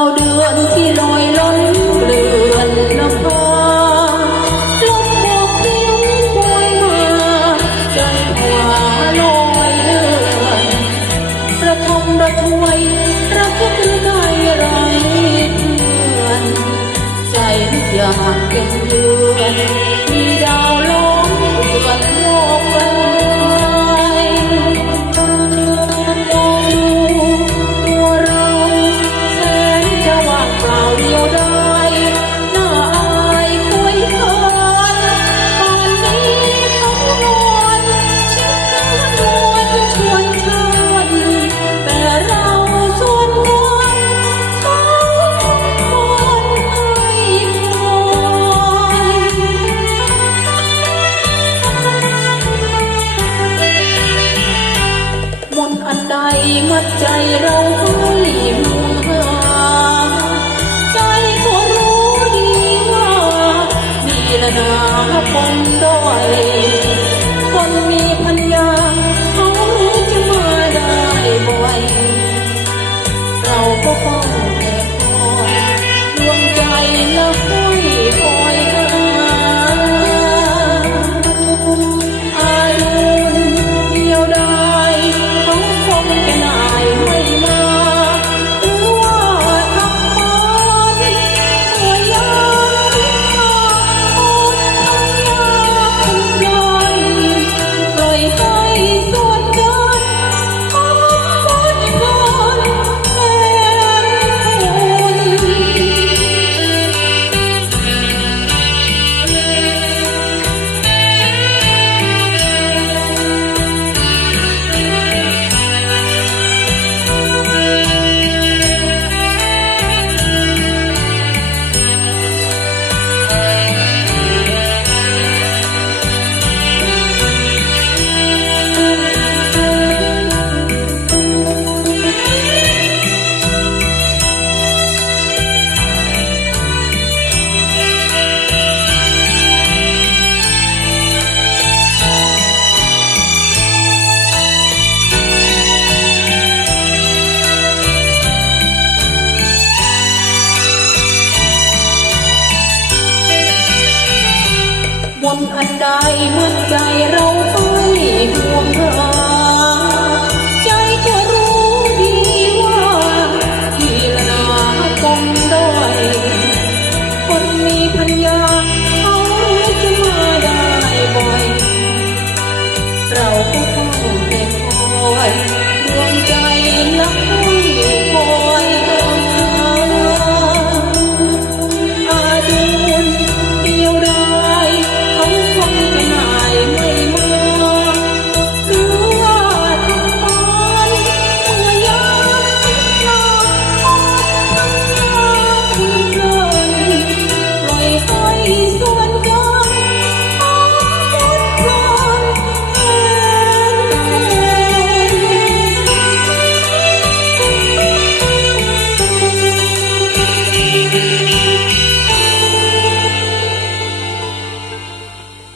องดาวเดือนที่ลอยล้นเกลื่อนนภาลบหมอกทิ้งปวยมาใจหวาลอยเลื่อนประทมระทวยระทึกหรือไทยไรเพื่อนใจอยากเป็นเดือนมีดาว อันใดมัดใจเราให้มัวหาใจก็รู้ดีว่านี่และนาปม อันใดหัวใจร